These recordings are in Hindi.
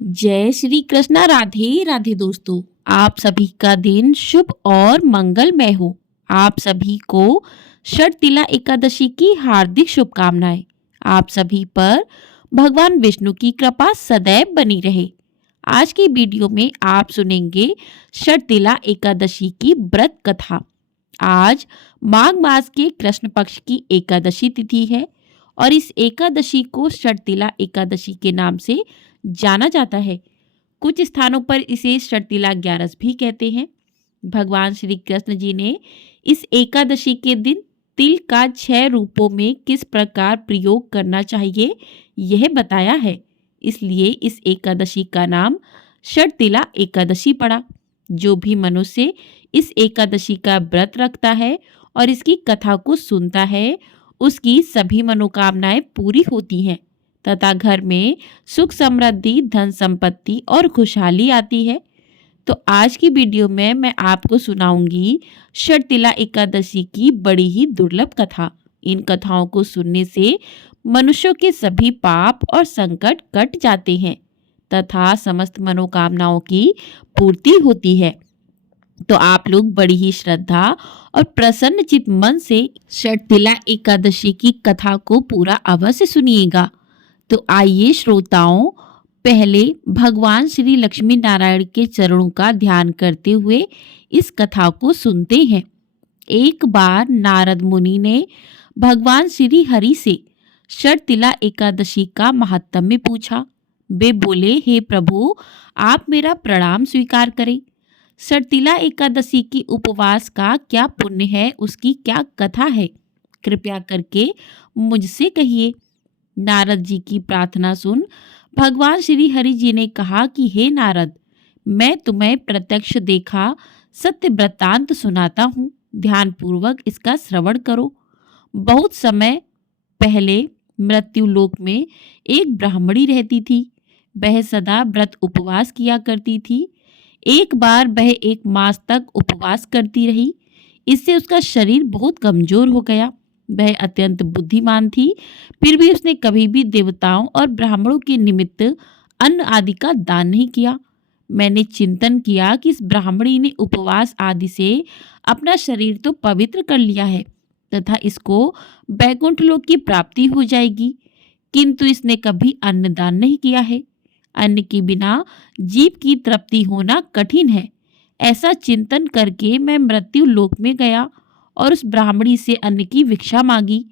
जय श्री कृष्णा। राधे राधे दोस्तों, आप सभी का दिन शुभ और मंगलमय हो। आप सभी को षटतिला एकादशी की हार्दिक शुभकामनाएं। आप सभी पर भगवान विष्णु की कृपा सदैव बनी रहे। आज की वीडियो में आप सुनेंगे षटतिला एकादशी की व्रत कथा। आज माघ मास के कृष्ण पक्ष की एकादशी तिथि है और इस एकादशी को षटतिला एकादशी के नाम से जाना जाता है। कुछ स्थानों पर इसे षटतिला ग्यारस भी कहते हैं। भगवान श्री कृष्ण जी ने इस एकादशी के दिन तिल का 6 रूपों में किस प्रकार प्रयोग करना चाहिए यह बताया है। इसलिए इस एकादशी का नाम षटतिला एकादशी पड़ा। जो भी मनुष्य इस एकादशी का व्रत रखता है और इसकी कथा को सुनता है, उसकी सभी मनोकामनाएं पूरी होती हैं तथा घर में सुख समृद्धि, धन संपत्ति और खुशहाली आती है। तो आज की वीडियो में मैं आपको सुनाऊंगी षटतिला एकादशी की बड़ी ही दुर्लभ कथा। इन कथाओं को सुनने से मनुष्यों के सभी पाप और संकट कट जाते हैं तथा समस्त मनोकामनाओं की पूर्ति होती है। तो आप लोग बड़ी ही श्रद्धा और प्रसन्न चित मन से षटतिला एकादशी की कथा को पूरा अवश्य सुनिएगा। तो आइए श्रोताओं, पहले भगवान श्री लक्ष्मी नारायण के चरणों का ध्यान करते हुए इस कथा को सुनते हैं। एक बार नारद मुनि ने भगवान श्री हरि से षटतिला एकादशी का महात्म्य पूछा। वे बोले, हे प्रभु, आप मेरा प्रणाम स्वीकार करें। षटतिला एकादशी की उपवास का क्या पुण्य है, उसकी क्या कथा है, कृपया करके मुझसे कहिए। नारद जी की प्रार्थना सुन भगवान श्री हरि जी ने कहा कि हे नारद, मैं तुम्हें प्रत्यक्ष देखा सत्य वृत्तांत सुनाता हूँ। ध्यान पूर्वक इसका श्रवण करो। बहुत समय पहले मृत्यु लोक में एक ब्राह्मणी रहती थी। वह सदा व्रत उपवास किया करती थी। एक बार वह 1 मास तक उपवास करती रही। इससे उसका शरीर बहुत कमजोर हो गया। वह अत्यंत बुद्धिमान थी, फिर भी उसने कभी भी देवताओं और ब्राह्मणों के निमित्त अन्न आदि का दान नहीं किया। मैंने चिंतन किया कि इस ब्राह्मणी ने उपवास आदि से अपना शरीर तो पवित्र कर लिया है तथा इसको वैकुंठ लोक की प्राप्ति हो जाएगी, किंतु इसने कभी अन्न दान नहीं किया है। अन्न के बिना जीव की तृप्ति होना कठिन है। ऐसा चिंतन करके मैं मृत्यु लोक में गया और उस ब्राह्मणी से अन्न की भिक्षा मांगी।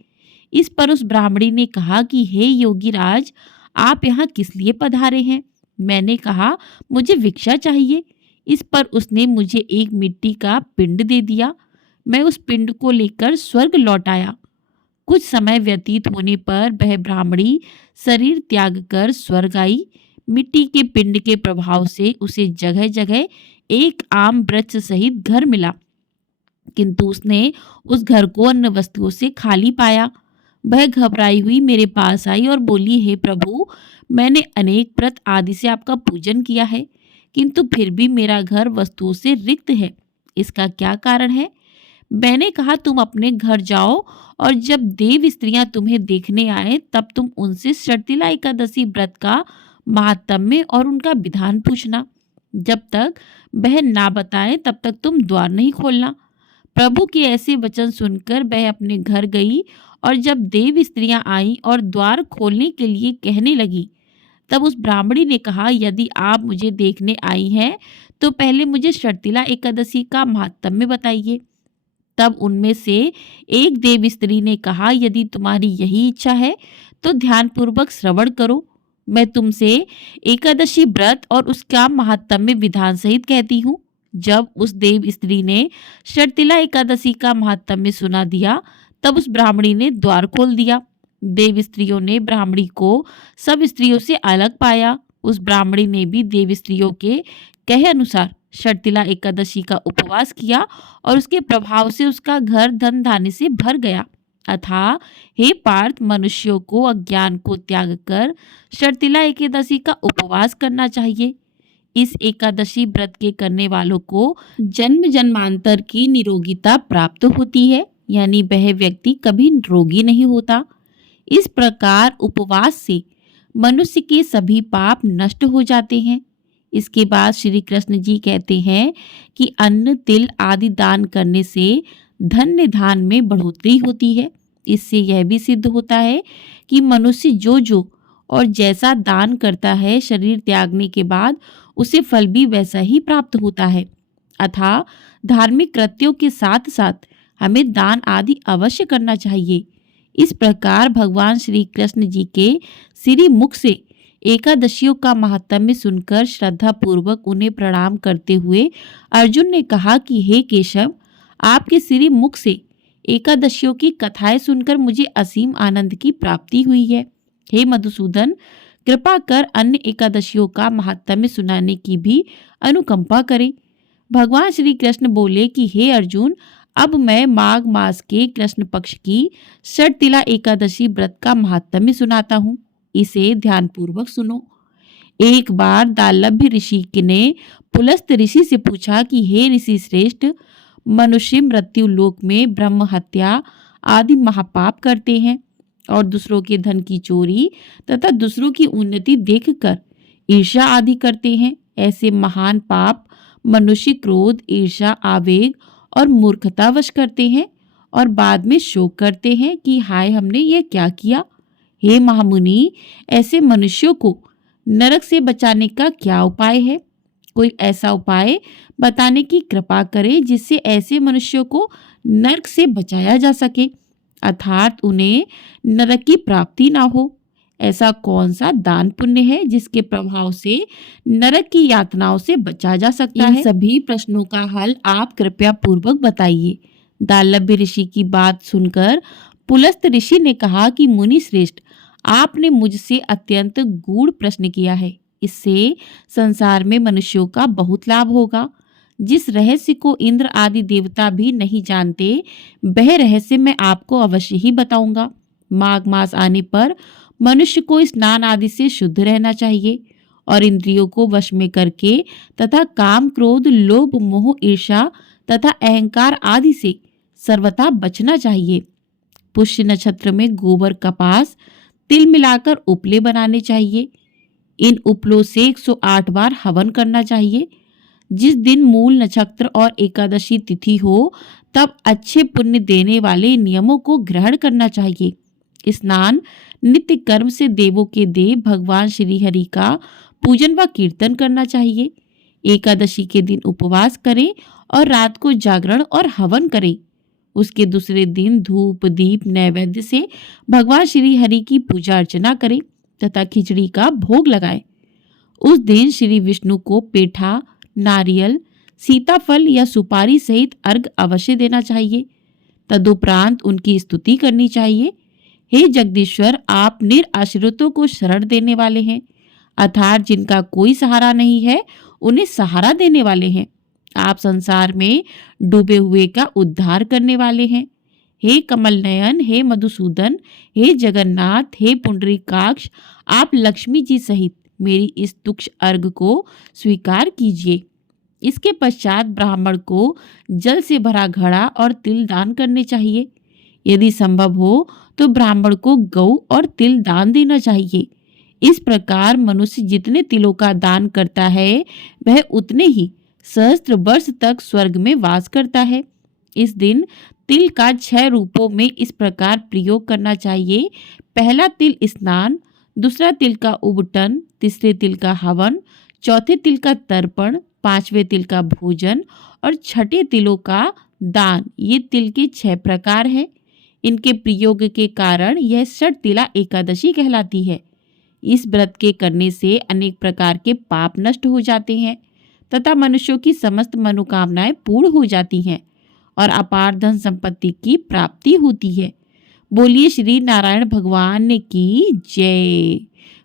इस पर उस ब्राह्मणी ने कहा कि हे योगी राज, आप यहाँ किस लिए पधारे हैं? मैंने कहा, मुझे भिक्षा चाहिए। इस पर उसने मुझे एक मिट्टी का पिंड दे दिया। मैं उस पिंड को लेकर स्वर्ग लौट आया। कुछ समय व्यतीत होने पर वह ब्राह्मणी शरीर त्याग कर स्वर्ग आई। मिट्टी के पिंड के प्रभाव से उसे जगह जगह एक आम वृक्ष सहित घर मिला, किंतु उसने उस घर को अन्य वस्तुओं से खाली पाया। वह घबराई हुई मेरे पास आई और बोली, हे प्रभु, मैंने अनेक व्रत आदि से आपका पूजन किया है, किंतु फिर भी मेरा घर वस्तुओं से रिक्त है। इसका क्या कारण है? मैंने कहा, तुम अपने घर जाओ और जब देव स्त्रियां तुम्हें देखने आए तब तुम उनसे षटतिला एकादशी व्रत का महात्म्य और उनका विधान पूछना। जब तक वह ना बताए तब तक तुम द्वार नहीं खोलना। प्रभु के ऐसे वचन सुनकर वह अपने घर गई और जब देव स्त्रियां आईं और द्वार खोलने के लिए कहने लगी, तब उस ब्राह्मणी ने कहा, यदि आप मुझे देखने आई हैं तो पहले मुझे षटतिला एकादशी का महात्म्य बताइए। तब उनमें से एक देव स्त्री ने कहा, यदि तुम्हारी यही इच्छा है तो ध्यानपूर्वक श्रवण करो। मैं तुमसे एकादशी व्रत और उसका महात्म्य विधान सहित कहती हूँ। जब उस देव स्त्री ने षटतिला एकादशी का महात्म्य सुना दिया, तब उस ब्राह्मणी ने द्वार खोल दिया। देव स्त्रियों ने ब्राह्मणी को सब स्त्रियों से अलग पाया। उस ब्राह्मणी ने भी देव स्त्रियों के कहे अनुसार षटतिला एकादशी का उपवास किया और उसके प्रभाव से उसका घर धन धान्य से भर गया। अतः हे पार्थ, मनुष्यों को अज्ञान को त्याग कर षटतिला एकादशी का उपवास करना चाहिए। इस एकादशी व्रत के करने वालों को जन्म जन्मांतर की निरोगिता प्राप्त होती है, यानी वह व्यक्ति कभी रोगी नहीं होता। इस प्रकार उपवास से मनुष्य के सभी पाप नष्ट हो जाते हैं। इसके बाद श्री कृष्ण जी कहते हैं कि अन्न, तिल आदि दान करने से धन्य धान में बढ़ोतरी होती है। इससे यह भी सिद्ध होता है कि मनुष्य जो और जैसा दान करता है, शरीर त्यागने के बाद उसे फल भी वैसा ही प्राप्त होता है। अतः धार्मिक कृत्यों के साथ साथ हमें दान आदि अवश्य करना चाहिए। इस प्रकार भगवान श्री कृष्ण जी के श्री मुख से एकादशियों का महात्म्य सुनकर श्रद्धा पूर्वक उन्हें प्रणाम करते हुए अर्जुन ने कहा कि हे केशव, आपके श्री मुख से एकादशियों की कथाएं सुनकर मुझे असीम आनंद की प्राप्ति हुई है। हे मधुसूदन, कृपा कर अन्य एकादशियों का महात्म्य सुनाने की भी अनुकंपा करें। भगवान श्री कृष्ण बोले कि हे अर्जुन, अब मैं माघ मास के कृष्ण पक्ष की षटतिला एकादशी व्रत का महात्म्य सुनाता हूँ। इसे ध्यानपूर्वक सुनो। एक बार दालभ्य ऋषि ने पुलस्त ऋषि से पूछा कि हे ऋषि श्रेष्ठ, मनुष्य मृत्यु लोक में ब्रह्म हत्या आदि महापाप करते हैं और दूसरों के धन की चोरी तथा दूसरों की उन्नति देखकर ईर्ष्या आदि करते हैं। ऐसे महान पाप मनुष्य क्रोध, ईर्ष्या, आवेग और मूर्खतावश करते हैं और बाद में शोक करते हैं कि हाय, हमने ये क्या किया। हे महामुनि, ऐसे मनुष्यों को नरक से बचाने का क्या उपाय है? कोई ऐसा उपाय बताने की कृपा करे जिससे ऐसे मनुष्यों को नरक से बचाया जा सके, अर्थात उन्हें नरक की प्राप्ति ना हो। ऐसा कौन सा दान पुण्य है जिसके प्रभाव से नरक की यातनाओं से बचा जा सकता है? इन सभी प्रश्नों का हल आप कृपया पूर्वक बताइए। दालभ्य ऋषि की बात सुनकर पुलस्त ऋषि ने कहा कि मुनि श्रेष्ठ, आपने मुझसे अत्यंत गूढ़ प्रश्न किया है। इससे संसार में मनुष्यों का बहुत लाभ होगा। जिस रहस्य को इंद्र आदि देवता भी नहीं जानते, वह रहस्य मैं आपको अवश्य ही बताऊंगा। माघ मास आने पर मनुष्य को स्नान आदि से शुद्ध रहना चाहिए और इंद्रियों को वश में करके तथा काम, क्रोध, लोभ, मोह, ईर्ष्या तथा अहंकार आदि से सर्वथा बचना चाहिए। पुष्य नक्षत्र में गोबर, कपास, तिल मिलाकर उपले बनाने चाहिए। इन उपलों से 108 बार हवन करना चाहिए। जिस दिन मूल नक्षत्र और एकादशी तिथि हो, तब अच्छे पुण्य देने वाले नियमों को ग्रहण करना चाहिए। स्नान, नित्य कर्म से देवों के देव भगवान श्री हरि का पूजन व कीर्तन करना चाहिए। एकादशी के दिन उपवास करें और रात को जागरण और हवन करें। उसके दूसरे दिन धूप, दीप, नैवेद्य से भगवान श्री हरि की पूजा अर्चना करें तथा खिचड़ी का भोग लगाएं। उस दिन श्री विष्णु को पेठा, नारियल, सीताफल या सुपारी सहित अर्घ अवश्य देना चाहिए। तदुपरांत उनकी स्तुति करनी चाहिए। हे जगदीश्वर, आप निराश्रितों को शरण देने वाले हैं, अर्थात जिनका कोई सहारा नहीं है उन्हें सहारा देने वाले हैं। आप संसार में डूबे हुए का उद्धार करने वाले हैं। हे कमल नयन, हे मधुसूदन, हे जगन्नाथ, हे पुंडरीकाक्ष, आप लक्ष्मी जी सहित मेरी इस तुक्ष अर्घ को स्वीकार कीजिए। इसके पश्चात ब्राह्मण को जल से भरा घड़ा और तिल दान करने चाहिए। यदि संभव हो तो ब्राह्मण को गौ और तिल दान देना चाहिए। इस प्रकार मनुष्य जितने तिलों का दान करता है, वह उतने ही सहस्त्र वर्ष तक स्वर्ग में वास करता है। इस दिन तिल का 6 रूपों में इस प्रकार प्रयोग करना चाहिए। पहला तिल स्नान, दूसरा तिल का उबटन, तीसरे तिल का हवन, चौथे तिल का तर्पण, पांचवें तिल का भोजन और छठे तिलों का दान। ये तिल के 6 प्रकार हैं। इनके प्रयोग के कारण यह षटतिला एकादशी कहलाती है। इस व्रत के करने से अनेक प्रकार के पाप नष्ट हो जाते हैं तथा मनुष्यों की समस्त मनोकामनाएं पूर्ण हो जाती हैं और अपार धन संपत्ति की प्राप्ति होती है। बोलिए श्री नारायण भगवान की जय।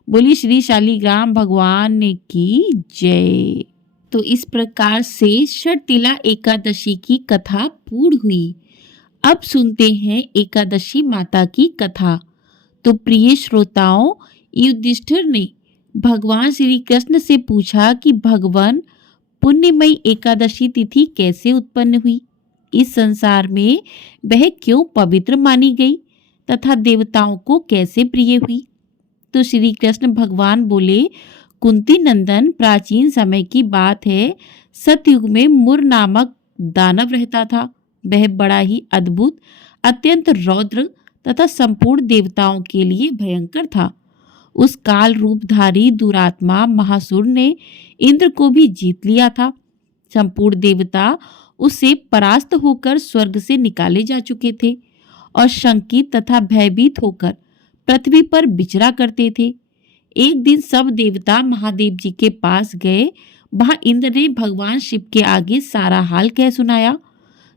बोलिए श्री शालिग्राम भगवान की जय। तो इस प्रकार से षटतिला एकादशी की कथा पूर्ण हुई। अब सुनते हैं एकादशी माता की कथा। तो प्रिय श्रोताओं, युधिष्ठिर ने भगवान श्री कृष्ण से पूछा कि भगवान, पुण्यमयी एकादशी तिथि कैसे उत्पन्न हुई? इस संसार में वह क्यों पवित्र मानी गई तथा देवताओं को कैसे प्रिय हुई? तो श्री कृष्ण भगवान बोले, कुंती नंदन, प्राचीन समय की बात है। सतयुग में मुर नामक दानव रहता था। वह बड़ा ही अद्भुत, अत्यंत रौद्र तथा संपूर्ण देवताओं के लिए भयंकर था। उस काल रूपधारी दुरात्मा महासुर ने इंद्र को भी जीत लिया था। संपूर्ण देवता उससे परास्त होकर स्वर्ग से निकाले जा चुके थे और शंकित तथा भयभीत होकर पृथ्वी पर विचरा करते थे। एक दिन सब देवता महादेव जी के पास गए। वहां इंद्र ने भगवान शिव के आगे सारा हाल कह सुनाया।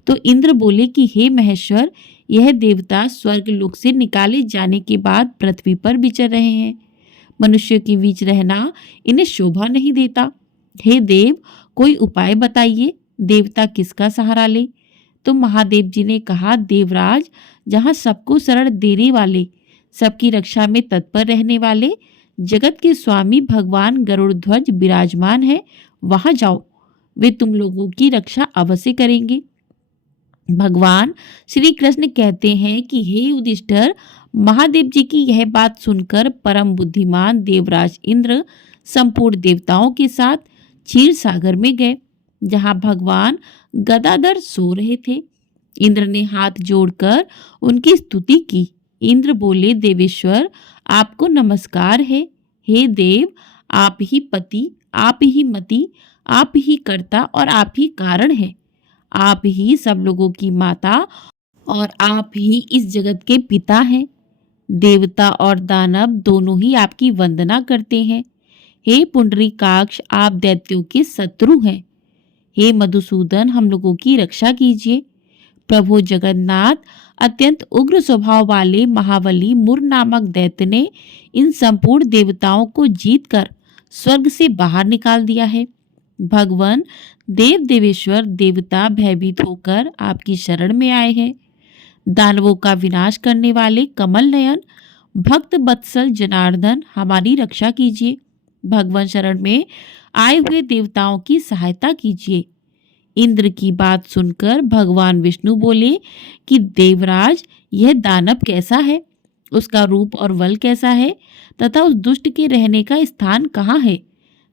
तो इंद्र बोले कि हे महेश्वर, यह देवता स्वर्ग लोक से निकाले जाने के बाद पृथ्वी पर विचर रहे हैं। मनुष्यों के बीच रहना इन्हें शोभा नहीं देता। हे देव, कोई उपाय बताइए, देवता किसका सहारा ले? तो महादेव जी ने कहा, देवराज, जहाँ सबको शरण देने वाले, सबकी रक्षा में तत्पर रहने वाले जगत के स्वामी भगवान गरुड़ ध्वज विराजमान है, वहां जाओ। वे तुम लोगों की रक्षा अवश्य करेंगे। भगवान श्री कृष्ण कहते हैं कि हे युधिष्ठिर, महादेव जी की यह बात सुनकर परम बुद्धिमान देवराज इंद्र संपूर्ण देवताओं के साथ क्षीर सागर में गए, जहां भगवान गदाधर सो रहे थे। इंद्र ने हाथ जोड़कर उनकी स्तुति की। इंद्र बोले, देवेश्वर, आपको नमस्कार है। हे देव, आप ही पति, आप ही मति, आप ही कर्ता और आप ही कारण हैं। आप ही सब लोगों की माता और आप ही इस जगत के पिता हैं। देवता और दानव दोनों ही आपकी वंदना करते हैं। हे पुंडरीकाक्ष, आप दैत्यों के शत्रु हैं। हे मधुसूदन, हम लोगों की रक्षा कीजिए। प्रभु जगन्नाथ, अत्यंत उग्र स्वभाव वाले महाबली मुर नामक दैत्य ने इन संपूर्ण देवताओं को जीतकर स्वर्ग से बाहर निकाल दिया है। भगवान देव देवेश्वर देवता भयभीत होकर आपकी शरण में आए हैं। दानवों का विनाश करने वाले कमल नयन भक्त बत्सल जनार्दन, हमारी रक्षा कीजिए। भगवान शरण में आए हुए देवताओं की सहायता कीजिए। इंद्र की बात सुनकर भगवान विष्णु बोले कि देवराज, यह दानव कैसा है, उसका रूप और बल कैसा है तथा उस दुष्ट के रहने का स्थान कहाँ है?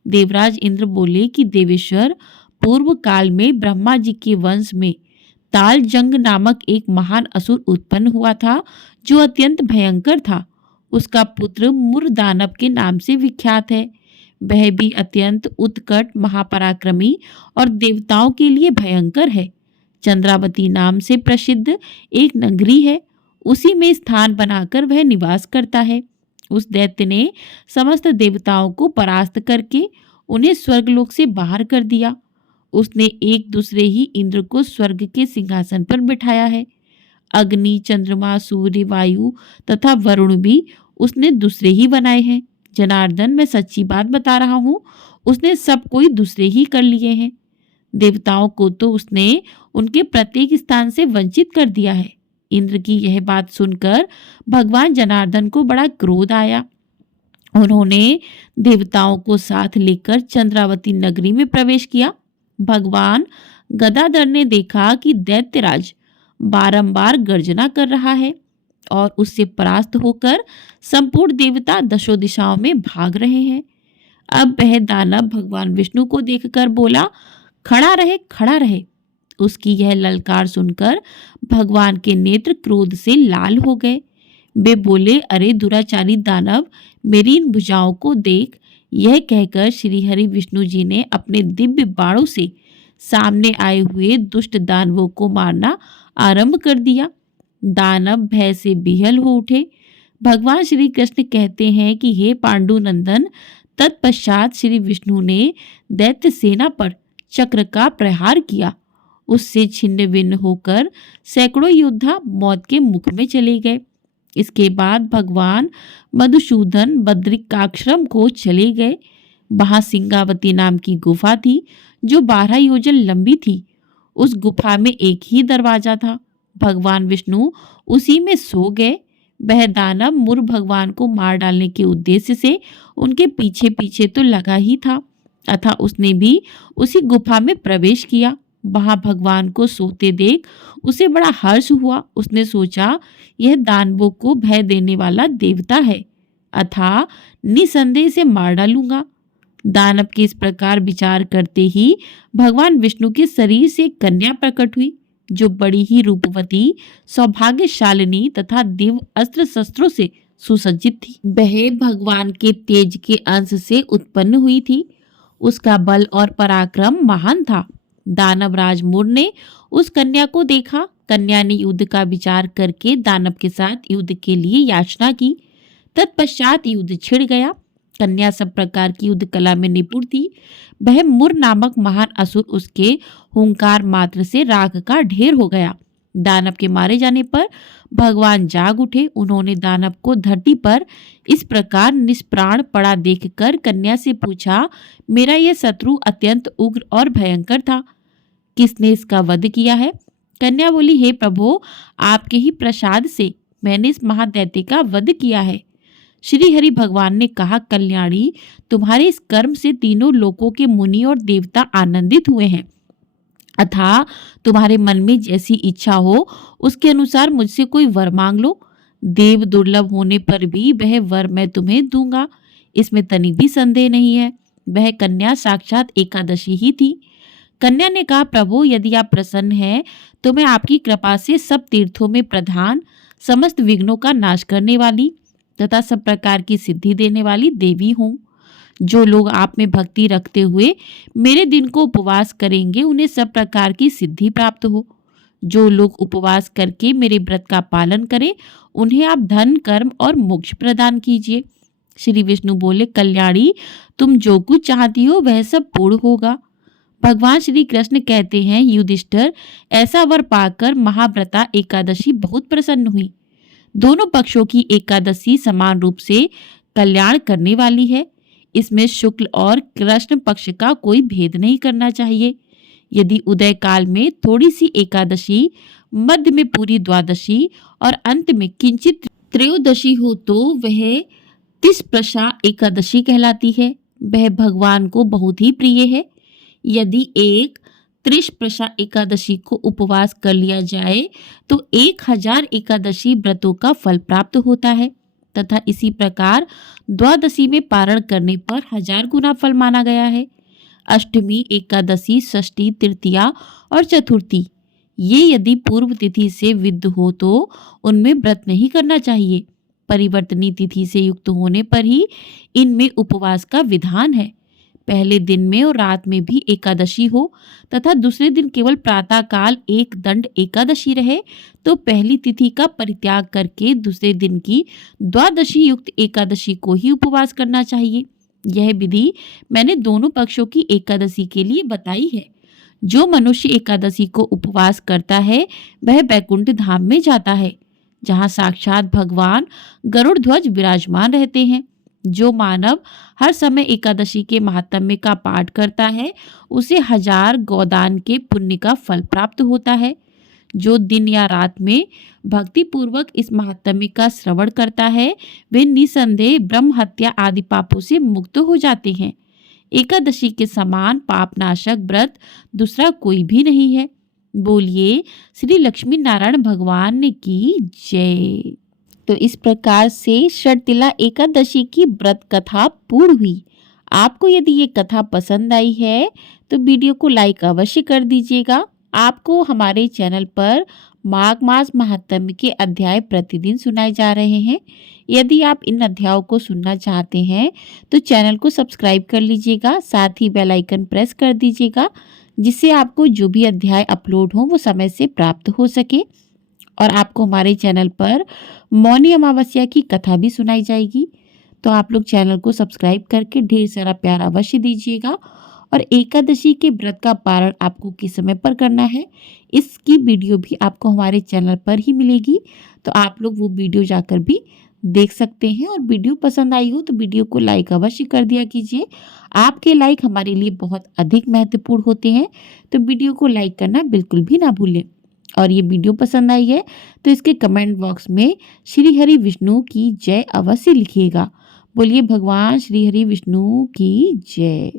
देवराज इंद्र बोले कि देवेश्वर, पूर्व काल में ब्रह्मा जी के वंश में तालजंग नामक एक महान असुर उत्पन्न हुआ था, जो अत्यंत भयंकर था। उसका पुत्र मुर दानव के नाम से विख्यात है। वह भी अत्यंत उत्कट, महापराक्रमी और देवताओं के लिए भयंकर है। चंद्रावती नाम से प्रसिद्ध एक नगरी है, उसी में स्थान बनाकर वह निवास करता है। उस दैत्य ने समस्त देवताओं को परास्त करके उन्हें स्वर्गलोक से बाहर कर दिया। उसने एक दूसरे ही इंद्र को स्वर्ग के सिंहासन पर बिठाया है। अग्नि, चंद्रमा, सूर्य, वायु तथा वरुण भी उसने दूसरे ही बनाए हैं। जनार्दन, मैं सच्ची बात बता रहा हूँ, उसने सब कोई दूसरे ही कर लिए हैं। देवताओं को तो उसने उनके प्रत्येक स्थान से वंचित कर दिया है। इंद्र की यह बात सुनकर भगवान जनार्दन को बड़ा क्रोध आया। उन्होंने देवताओं को साथ लेकर चंद्रावती नगरी में प्रवेश किया। भगवान गदाधर ने देखा कि दैत्यराज बारंबार गर्जना कर रहा है और उससे परास्त होकर संपूर्ण देवता दशों दिशाओं में भाग रहे हैं। अब वह दानव भगवान विष्णु को देखकर बोला, खड़ा रहे, खड़ा रहे। उसकी यह ललकार सुनकर भगवान के नेत्र क्रोध से लाल हो गए। वे बोले, अरे दुराचारी दानव, मेरी इन भुजाओं को देख। यह कहकर श्री हरि विष्णु जी ने अपने दिव्य बाणों से सामने आए हुए दुष्ट दानवों को मारना आरंभ कर दिया। दानव भय से बिहल हो उठे। भगवान श्री कृष्ण कहते हैं कि हे पांडुनंदन, तत्पश्चात श्री विष्णु ने दैत्य सेना पर चक्र का प्रहार किया। उससे छिन्न भिन्न होकर सैकड़ों योद्धा मौत के मुख में चले गए। इसके बाद भगवान मधुसूदन बद्रिकाश्रम को चले गए। वहां सिंगावती नाम की गुफा थी, जो 12 योजन लंबी थी। उस गुफा में एक ही दरवाजा था। भगवान विष्णु उसी में सो गए। वह दानव मुर भगवान को मार डालने के उद्देश्य से उनके पीछे पीछे तो लगा ही था, अतः उसने भी उसी गुफा में प्रवेश किया। वहां भगवान को सोते देख उसे बड़ा हर्ष हुआ। उसने सोचा, यह दानवों को भय देने वाला देवता है। अथवा निसंदेह से मार डालूंगा। दानव के इस प्रकार विचार करते ही भगवान विष्णु के शरीर से एक कन्या प्रकट हुई, जो बड़ी ही रूपवती, सौभाग्यशालिनी तथा दिव्य अस्त्र शस्त्रों से सुसज्जित थी। वह भगवान के तेज के अंश से उत्पन्न हुई थी। उसका बल और पराक्रम महान था। दानवराज मुर ने उस कन्या को देखा। कन्या ने युद्ध का विचार करके दानव के साथ युद्ध के लिए याचना की। तत्पश्चात युद्ध छिड़ गया। कन्या सब प्रकार की युद्ध कला में निपुण थी। वह मुर नामक महान असुर उसके हुंकार मात्र से राख का ढेर हो गया। दानव के मारे जाने पर भगवान जाग उठे। उन्होंने दानव को धरती पर इस प्रकार निष्प्राण पड़ा देखकर कन्या से पूछा, मेरा यह शत्रु अत्यंत उग्र और भयंकर था, किसने इसका वध किया है? कन्या बोली, हे प्रभु, आपके ही प्रसाद से मैंने इस महादैत्य का वध किया है। श्री हरि भगवान ने कहा, कल्याणी, तुम्हारे इस कर्म से तीनों लोकों के मुनि और देवता आनंदित हुए हैं। अथा तुम्हारे मन में जैसी इच्छा हो उसके अनुसार मुझसे कोई वर मांग लो। देव दुर्लभ होने पर भी वह वर मैं तुम्हें दूंगा, इसमें तनिक भी संदेह नहीं है। वह कन्या साक्षात एकादशी ही थी। कन्या ने कहा, प्रभु, यदि आप प्रसन्न हैं तो मैं आपकी कृपा से सब तीर्थों में प्रधान, समस्त विघ्नों का नाश करने वाली तथा सब प्रकार की सिद्धि देने वाली देवी हूँ। जो लोग आप में भक्ति रखते हुए मेरे दिन को उपवास करेंगे उन्हें सब प्रकार की सिद्धि प्राप्त हो। जो लोग उपवास करके मेरे व्रत का पालन करें उन्हें आप धन, कर्म और मोक्ष प्रदान कीजिए। श्री विष्णु बोले, कल्याणी, तुम जो कुछ चाहती हो वह सब पूर्ण होगा। भगवान श्री कृष्ण कहते हैं, युधिष्ठिर, ऐसा वर पाकर महाव्रता एकादशी बहुत प्रसन्न हुई। दोनों पक्षों की एकादशी समान रूप से कल्याण करने वाली है। इसमें शुक्ल और कृष्ण पक्ष का कोई भेद नहीं करना चाहिए। यदि उदय काल में थोड़ी सी एकादशी, मध्य में पूरी द्वादशी और अंत में किंचित त्रयोदशी हो तो वह तिस्प्रशा एकादशी कहलाती है। वह भगवान को बहुत ही प्रिय है। यदि एक त्रिशप्रशा एकादशी को उपवास कर लिया जाए तो 1000 एकादशी व्रतों का फल प्राप्त होता है तथा इसी प्रकार द्वादशी में पारण करने पर 1000 गुना फल माना गया है। अष्टमी, एकादशी, षष्ठी, तृतीया और चतुर्थी, ये यदि पूर्व तिथि से विद्ध हो तो उनमें व्रत नहीं करना चाहिए। परिवर्तनी तिथि से युक्त होने पर ही इनमें उपवास का विधान है। पहले दिन में और रात में भी एकादशी हो तथा दूसरे दिन केवल प्रातः काल एक दंड एकादशी रहे तो पहली तिथि का परित्याग करके दूसरे दिन की द्वादशी युक्त एकादशी को ही उपवास करना चाहिए। यह विधि मैंने दोनों पक्षों की एकादशी के लिए बताई है। जो मनुष्य एकादशी को उपवास करता है वह वैकुंठ धाम में जाता है, जहाँ साक्षात भगवान गरुड़ ध्वज विराजमान रहते हैं। जो मानव हर समय एकादशी के महात्म्य का पाठ करता है उसे 1000 गोदान के पुण्य का फल प्राप्त होता है। जो दिन या रात में भक्ति पूर्वक इस महात्म्य का श्रवण करता है वे निसंदेह ब्रह्म हत्या आदि पापों से मुक्त हो जाते हैं। एकादशी के समान पापनाशक व्रत दूसरा कोई भी नहीं है। बोलिए श्री लक्ष्मी नारायण भगवान ने की जय। तो इस प्रकार से शर्तिला एकादशी की व्रत कथा पूर्ण हुई। आपको यदि ये कथा पसंद आई है तो वीडियो को लाइक अवश्य कर दीजिएगा। आपको हमारे चैनल पर माघ मास महात्म्य के अध्याय प्रतिदिन सुनाए जा रहे हैं। यदि आप इन अध्यायों को सुनना चाहते हैं तो चैनल को सब्सक्राइब कर लीजिएगा, साथ ही बेल आइकन प्रेस कर दीजिएगा, जिससे आपको जो भी अध्याय अपलोड हो वो समय से प्राप्त हो सके। और आपको हमारे चैनल पर मौनी अमावस्या की कथा भी सुनाई जाएगी। तो आप लोग चैनल को सब्सक्राइब करके ढेर सारा प्यार अवश्य दीजिएगा। और एकादशी के व्रत का पारण आपको किस समय पर करना है इसकी वीडियो भी आपको हमारे चैनल पर ही मिलेगी। तो आप लोग वो वीडियो जाकर भी देख सकते हैं। और वीडियो पसंद आई हो तो वीडियो को लाइक अवश्य कर दिया कीजिए। आपके लाइक हमारे लिए बहुत अधिक महत्वपूर्ण होते हैं, तो वीडियो को लाइक करना बिल्कुल भी ना भूलें। और ये वीडियो पसंद आई है तो इसके कमेंट बॉक्स में श्री हरि विष्णु की जय अवश्य लिखिएगा। बोलिए भगवान श्री हरि विष्णु की जय।